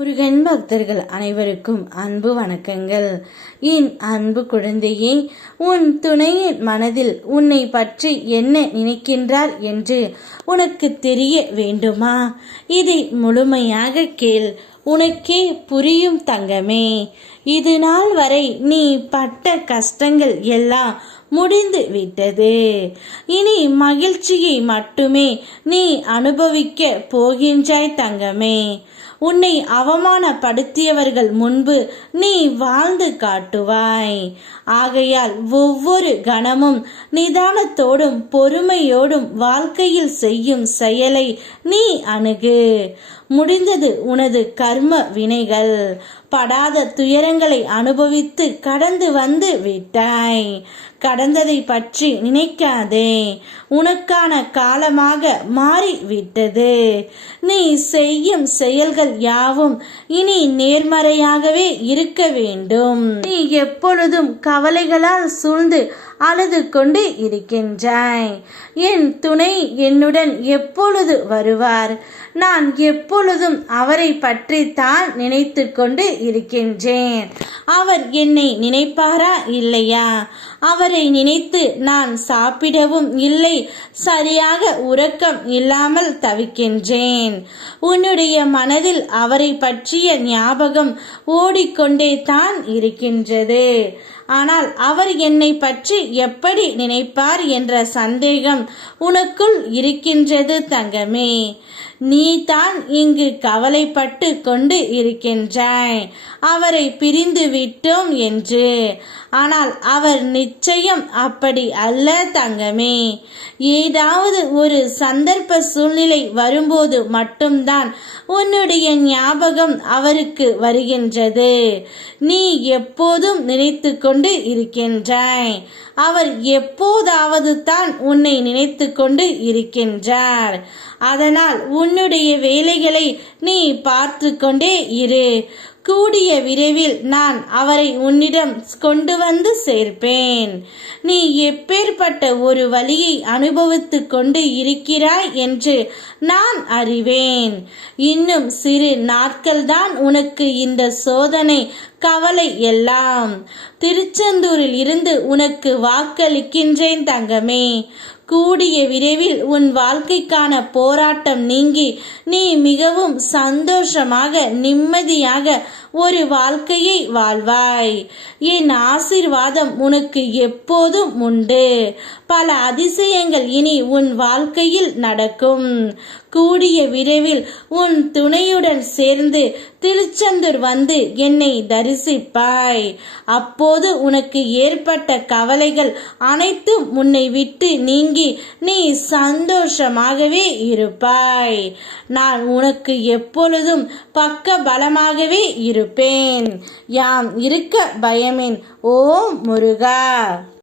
முருகன் பக்தர்கள் அனைவருக்கும் அன்பு வணக்கங்கள். என் அன்பு குழந்தையே, உன் துணையின் மனதில் உன்னை பற்றி என்ன நினைக்கின்றார் என்று உனக்கு தெரிய வேண்டுமா? இதை முழுமையாக கேள், உனக்கே புரியும் தங்கமே. இது நாள் வரை நீ பட்ட கஷ்டங்கள் எல்லாம் முடிந்து விட்டது. இனி மகிழ்ச்சியை மட்டுமே நீ அனுபவிக்க போகின்றாய் தங்கமே. உன்னை அவமானப்படுத்தியவர்கள் முன்பு நீ வாழ்ந்து காட்டுவாய். ஆகையால் ஒவ்வொரு கணமும் நிதானத்தோடும் பொறுமையோடும் வாழ்க்கையில் செய்யும் செயலை நீ அணுகு. முடிந்தது உனது கர்ம வினைகள். படாத துயரங்களை அனுபவித்து கடந்து வந்து விட்டாய். கடந்ததை பற்றி நினைக்காதே. உனக்கான காலமாக மாறிவிட்டது. நீ செய்யும் செயல்கள் யாவும் இனி நேர்மறையாகவே இருக்க வேண்டும். நீ எப்பொழுதும் கவலைகளால் சூழ்ந்து அழுது கொண்டு இருக்கின்றாய். என் துணை என்னுடன் எப்பொழுது வருவார்? நான் எப்பொழுதும் அவரை பற்றி தான் நினைத்து கொண்டு இருக்கின்றேன். அவர் என்னை நினைப்பாரா இல்லையா? அவரை நினைத்து நான் சாப்பிடவும் இல்லை, சரியாக உறக்கம் இல்லாமல் தவிக்கின்றேன். உன்னுடைய மனதில் அவரை பற்றிய ஞாபகம் ஓடிக்கொண்டே தான் இருக்கின்றது. ஆனால் அவர் என்னை பற்றி எப்படி நினைப்பார் என்ற சந்தேகம் உனக்குள் இருக்கின்றது தங்கமே. நீ தான் இங்கு கவலைப்பட்டு கொண்டு இருக்கின்றாய், அவரை பிரிந்து விட்டோம் என்று. ஆனால் அவர் நிச்சயம் அப்படி அல்ல தங்கமே. ஏதாவது ஒரு சந்தர்ப்ப சூழ்நிலை வரும்போது மட்டும்தான் உன்னுடைய ஞாபகம் அவருக்கு வருகின்றது. நீ எப்போதும் நினைத்து கொண்டு இருக்கின்றாய். அவர் எப்போதாவது தான் உன்னை நினைத்து கொண்டு இருக்கின்றார். அதனால் உன்னுடைய வேலைகளை நீ பார்த்து கொண்டே இரு. கூடிய விரைவில் நான் அவரை உன்னிடம் கொண்டு வந்து சேர்ப்பேன். நீ எப்பேற்பட்ட ஒரு வலியை அனுபவித்து கொண்டு இருக்கிறாய் என்று நான் அறிவேன். இன்னும் சிறு நாட்கள்தான் உனக்கு இந்த சோதனை கவலை எல்லாம். திருச்செந்தூரில் இருந்து உனக்கு வாக்களிக்கின்றேன் தங்கமே. கூடிய விரைவில் உன் வாழ்க்கைக்கான போராட்டம் நீங்கி நீ மிகவும் சந்தோஷமாக நிம்மதியாக ஒரு வாழ்க்கையை வாழ்வாய். என் ஆசீர்வாதம் உனக்கு எப்போதும் உண்டு. பல அதிசயங்கள் இனி உன் வாழ்க்கையில் நடக்கும். கூடிய விரைவில் உன் துணையுடன் சேர்ந்து திருச்செந்தூர் வந்து என்னை தரிசிப்பாய். அப்போது உனக்கு ஏற்பட்ட கவலைகள் அனைத்தும் உன்னை விட்டு நீங்கி நீ சந்தோஷமாகவே இருப்பாய். நான் உனக்கு எப்பொழுதும் பக்க பலமாகவே இருப்பேன். யாம் இருக்க பயமேன். ஓம் முருகா.